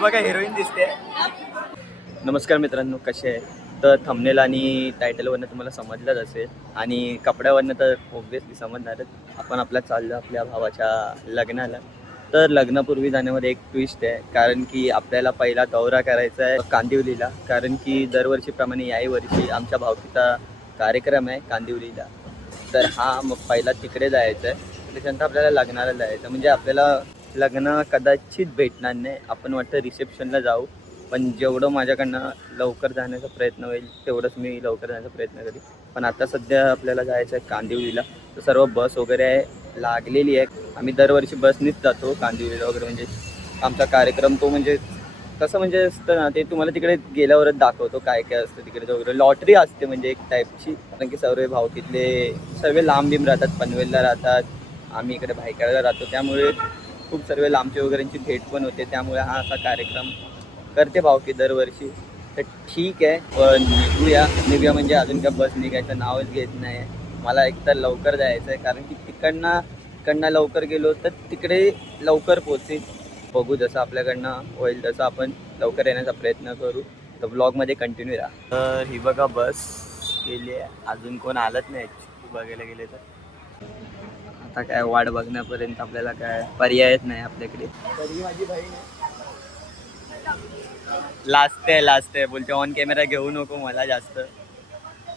बघा हिरोईन दिसते. नमस्कार मित्रांनो, कसे आहे? तर थंबनेल आणि टायटलवरनं तुम्हाला समजलंच असेल आणि कपड्यावरनं तर ऑब्व्हियसली समजणारच. आपण चाललो आपल्या भावाच्या लग्नाला. तर लग्नापूर्वी जाण्यामध्ये एक ट्विस्ट आहे, कारण की आपल्याला पहिला दौरा करायचा आहे कांदिवलीला, कारण की दरवर्षीप्रमाणे याही वर्षी आमच्या भावकीचा कार्यक्रम आहे कांदिवलीला. तर मग पहिला तिकडे जायचं आहे, त्याच्यानंतर आपल्याला लग्नाला जायचं. म्हणजे आपल्याला लग्न कदाचित भेटणार नाही, आपण वाटतं रिसेप्शनला जाऊ, पण जेवढं माझ्याकडनं लवकर जाण्याचा प्रयत्न होईल तेवढंच मी लवकर जाण्याचा प्रयत्न करेन. पण आता सध्या आपल्याला जायचं आहे कांदिवलीला. तर सर्व बस वगैरे लागलेली आहे. आम्ही दरवर्षी बसनीच जातो कांदिवलीला वगैरे. म्हणजे आमचा कार्यक्रम तो म्हणजे कसं म्हणजे असतं ना, ते तुम्हाला तिकडे गेल्यावरच दाखवतो काय काय असतं तिकडे वगैरे. लॉटरी असते म्हणजे एक टाईपची, कारण की सर्व भावकीतले सर्व लांब राहतात, पनवेलला राहतात, आम्ही इकडे भायखळ्याला राहतो, त्यामुळे खूप सर्व लांबचे वगैरेंची भेट पण होते. त्यामुळे हा असा कार्यक्रम करते भावकी दरवर्षी. तर ठीक आहे, पण निघूया म्हणजे अजून काय बस निघायचं नावच घेत नाही. मला एकतर लवकर जायचं आहे, कारण की तिकडनं लवकर गेलो तर तिकडे लवकर पोचेल. बघू जसं आपल्याकडनं होईल तसं आपण लवकर येण्याचा प्रयत्न करू. तर ब्लॉगमध्ये कंटिन्यू राहा. तर ही बघा बस गेली आहे, अजून कोण आलंच नाही बघायला गेले तर. आता काय वाट बघण्यापर्यंत आपल्याला काय पर्यायच नाही आपल्याकडे. तरी माझी बहीण लास्ट आहे बोलते ऑन कॅमेरा घेऊ नको मला जास्त.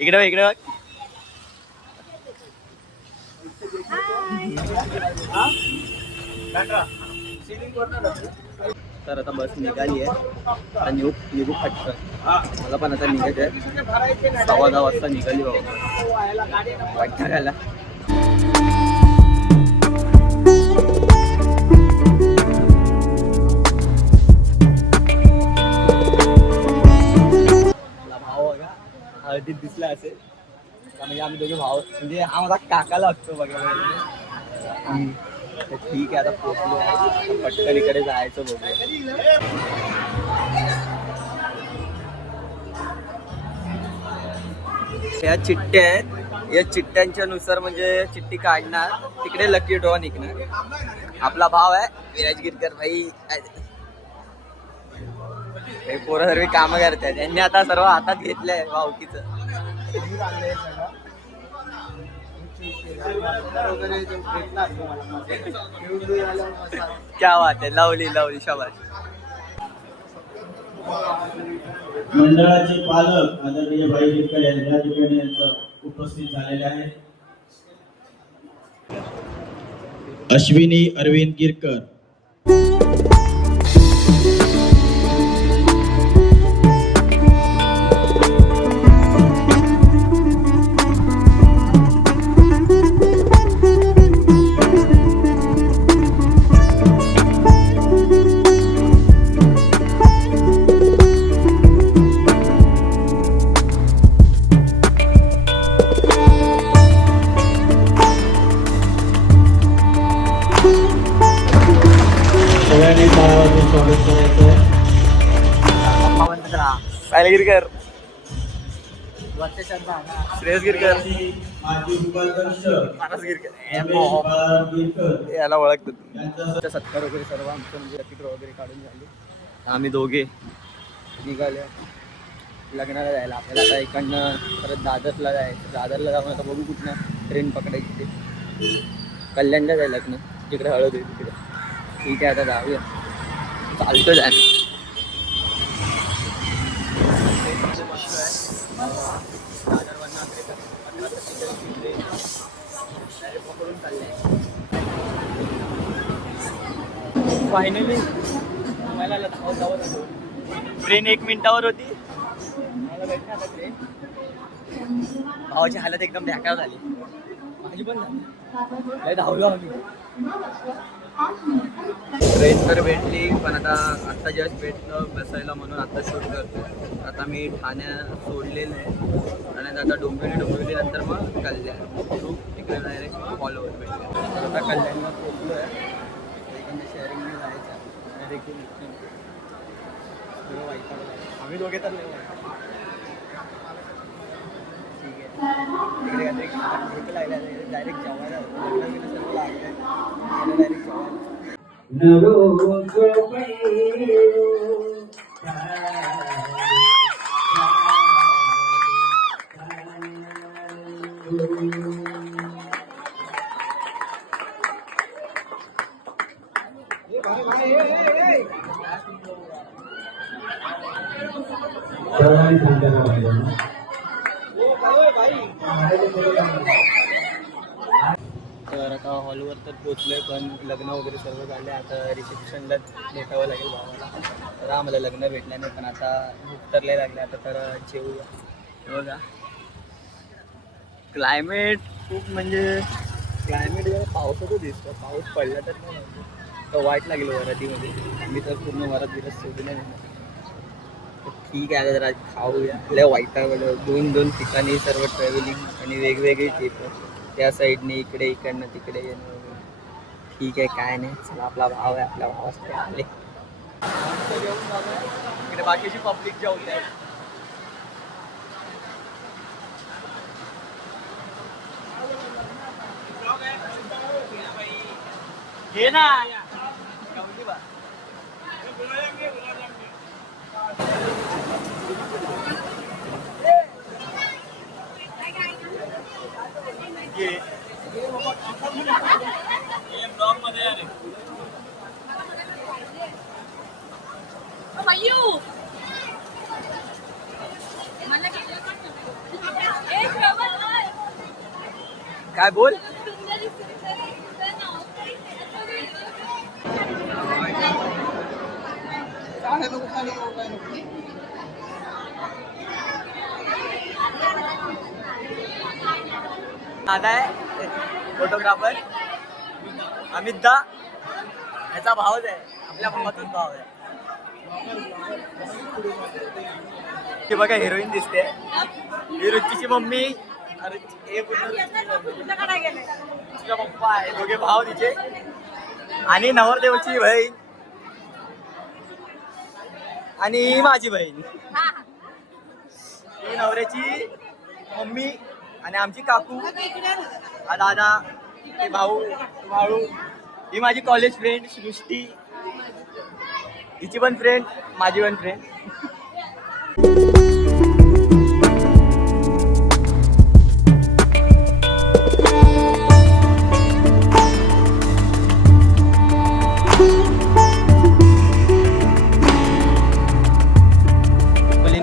इकडे बघ. तर आता बस निघाली आहे, निघू फटकन. मला पण आता निघायचं आहे, 10:15 वाजता निघाली बाबा वाटतं. हळदीत दिसला असेल म्हणजे आम्ही दोघे भाव, म्हणजे हा माझा काकाला असतो बघायला. ठीक आहे, आता पोचलो, पटकन इकडे जायचं बघूया. ह्या चिठ्ठ्या आहेत, या चिठ्ठ्यांच्या नुसार म्हणजे चिठ्ठी काढणार, तिकडे लकी ड्रॉ निघणार. आपला भाव आहे विराज गिरकर भाई. पोरं सर्व कामं करतात, त्यांनी आता सर्व हातात घेतलंय भावकीचं. क्या बात आहे, लावली शाबाश. मंडळाचे पालक आदरणीय भाई गिरकर यांच्या ठिकाणी उपस्थित झालेले आहेत. अश्विनी अरविंद गिरकर, गिरकर, श्रेयस गिरकर, मानस गिरकर, याला ओळखतात. सत्कार वगैरे सर्व आमचं म्हणजे लकी वगैरे काढून झाले. आम्ही दोघे निघाले लग्नाला जायला. आपल्याला आता इकडनं परत दादरला जायचं. दादरला जाऊन आता बघू कुठनं ट्रेन पकडायची ते. कल्याणला जायला लग्न, तिकडे हळद होईल तिकडे. ठीक आहे, आता जाऊया, चालतो जाय. फायनली मला धावत ट्रेन 1 मिनिटावर होती. मला भेटणार आता ट्रेन. भावाची हालत एकदम बेकार झाली, माझी पण झाली. धावलो आम्ही. ट्रेन तर भेटली, पण आता जस्ट भेटलं बसायला म्हणून आता शूट करतो. आता मी ठाण्यात सोडलेलं आहे आणि आता डोंबिवली नंतर मग कल्याण तिकडे डायरेक्ट फॉलोवर भेटले. आता कल्याणला पोचलो आहे. शेअरिंगने जायचं डायरेक्ट आम्ही दोघे तर नाही. ठीक आहे. तिकडे काहीतरी भूक लागल्या डायरेक्ट जेवायला लग्न बिग्न सर्व लागलं डायरेक्ट जेवायला. तर आता हॉलवर तर पोचलोय पण लग्न वगैरे सर्व झाले. आता रिसेप्शनला भेटावं लागेल भावाला. तर आम्हाला लग्न भेटलं नाही पण आता भूक तर लय लागले. आता तर जेवूया. हे बघा क्लायमेट खूप म्हणजे क्लायमेट जरा पावसाचं दिसतं. पाऊस पडला तर नाही तर वाईट लागेल वरातीमध्ये. मी तर पूर्ण वरात दिवस सोडून नाही देणार. तर ठीक आहे जरा खाऊया. लय वाईटावलं 2 ठिकाणी सर्व ट्रॅव्हलिंग आणि वेगवेगळी ट्रिप. त्या साईडने इकडे इकडनं तिकडे येणं वगैरे. ठीक आहे काय नाही. चला आपला भाव आहे आपल्या भावासाठी आले. इकडे बाकीची पब्लिक जेवत आहे. घे ना गावठी बा. काय बोल. दादा आहे फोटोग्राफर अमित दा. याचा भावच आहे आपल्या भावाचाच भाव आहे. ती बघा हिरोईन दिसते. ही रुचीची मम्मी. तिचा पप्पा आहे. दोघे भाव तिचे आणि नवरदेवाची बहीण आणि ही माझी बहीण. ही नवऱ्याची मम्मी आणि आमची काकू हा दादा ते भाऊ भाऊ. ही माझी कॉलेज फ्रेंड सृष्टी. हिची पण फ्रेंड माझी पण फ्रेंड.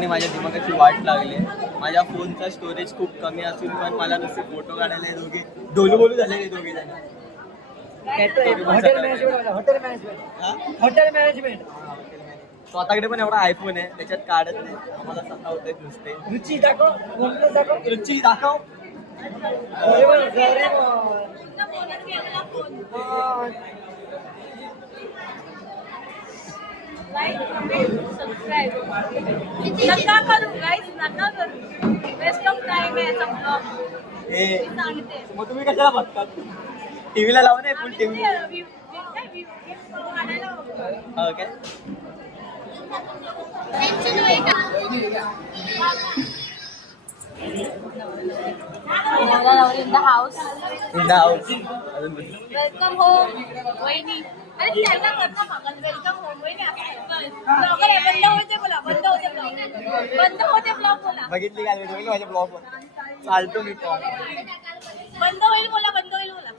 माझ्या दिमागाची वाट लागली. माझ्या फोनचा स्टोरेज खूप कमी असून पण मला नुसते फोटो काढायला दोघे डोलू बोलू झालेले दोघे जण. Hotel management. स्वतःकडे पण एवढा आयफोन आहे त्याच्यात काढत नाही. आम्हाला स्वतः होत नुसते. रुची दाखव रुची दाखव. सबस्क्राइब नका करू गाइस नका करू. बेस्ट ऑफ टाइम आहे याचा ब्लॉग. हे सांगते मग तुम्ही कशाला बघता. टीव्हीला लावा नाही फुल टीव्ही. काय in the house. Welcome home वहिनी. अरे त्यांना करता मागल वेलकम होम वहिनी ब्लॉगर आहे. बंद होते बोला. बंद होते ब्लॉग. बंद होते ब्लॉग बोला. बघितली काय व्हिडिओ माझ्या ब्लॉग वर चालतो मी. बंद होईल बोला. बंद होईल बोला.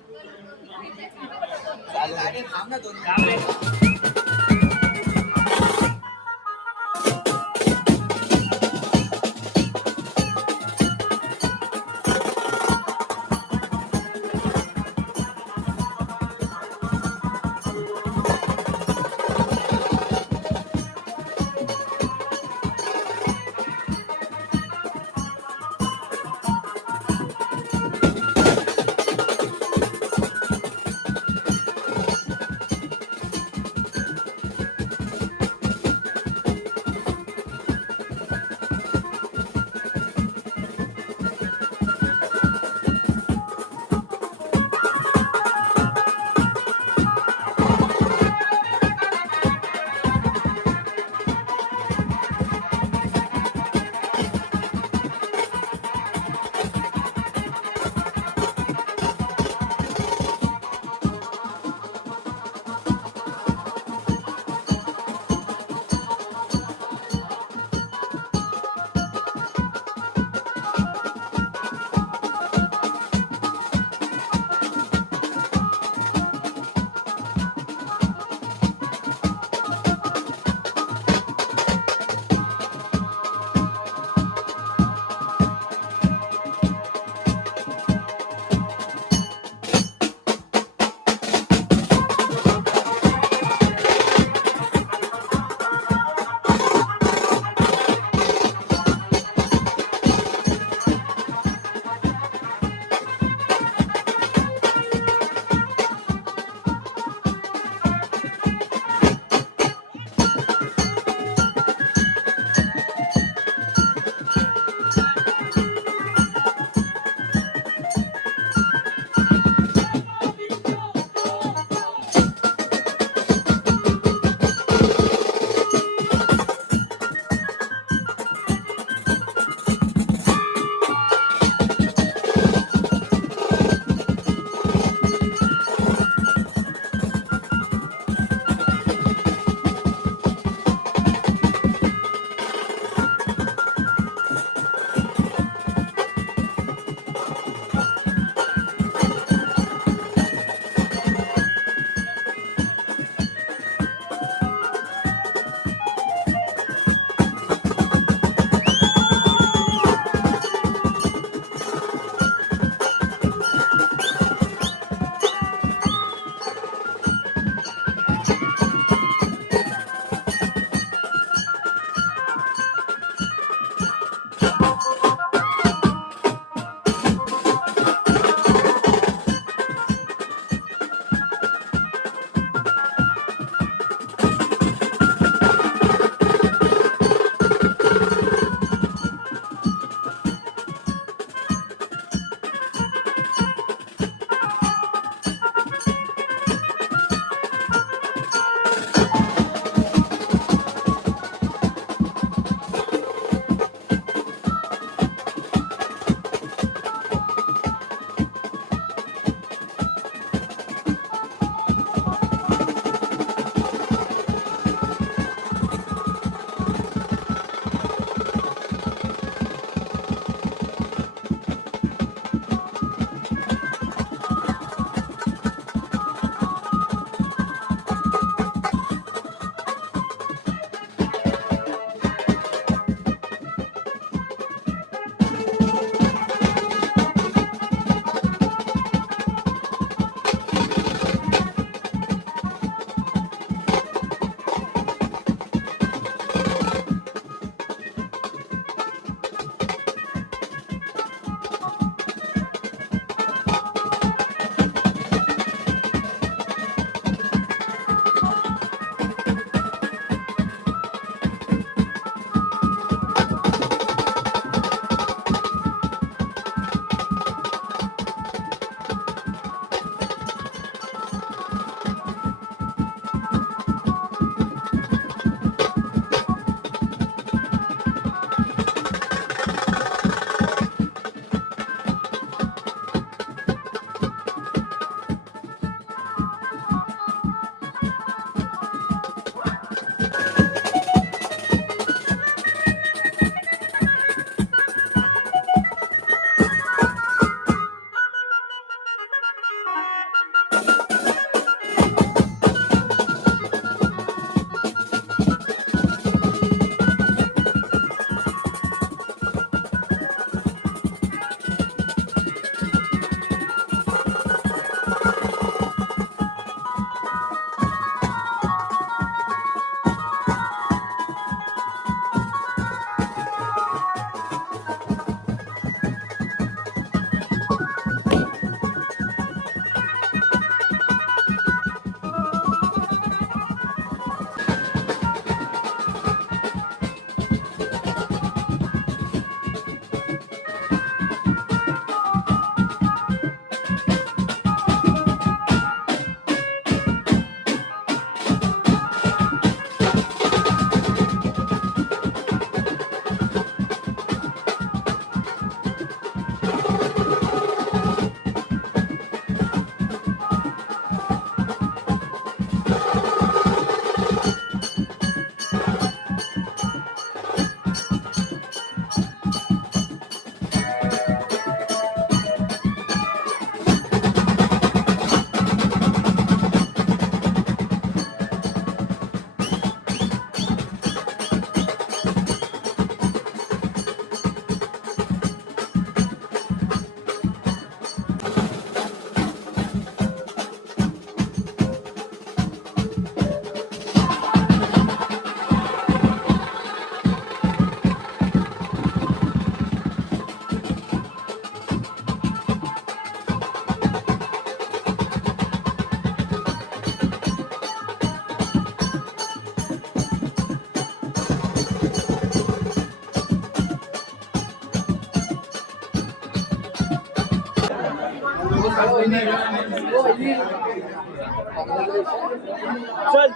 चल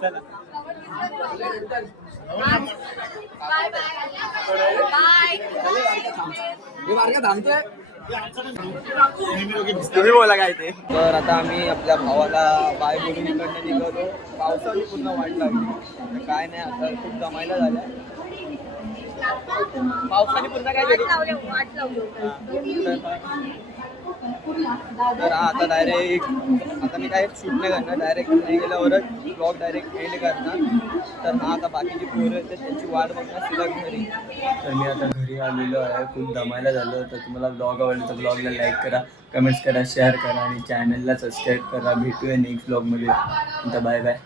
चला. बाय बाय तुम्ही बोला काय ते. तर आता आम्ही आपल्या भावाला बाय बोलून इकडनं निघालो. पावसाने पूर्ण वाट लागली. तर काय नाही, आता खूप जमायला झालं. पावसाने पूर्ण काय झाली. तर आता डायरेक्ट आता मी काय शूट नाही करणार, डायरेक्ट घरी गेल्यावरच ब्लॉग डायरेक्ट एंड करणार. तर हा आता बाकीची पोरं आहेत त्यांची वाट बघणार तुला घरी. तर मी आता घरी आलेलो आहे, खूप दमायला झालं. तर तुम्हाला ब्लॉग आवडला तर ब्लॉगला लाईक करा, कमेंट्स करा, शेअर करा आणि चॅनलला सबस्क्राईब करा. भेटूया नेक्स्ट ब्लॉगमध्ये. आता बाय बाय.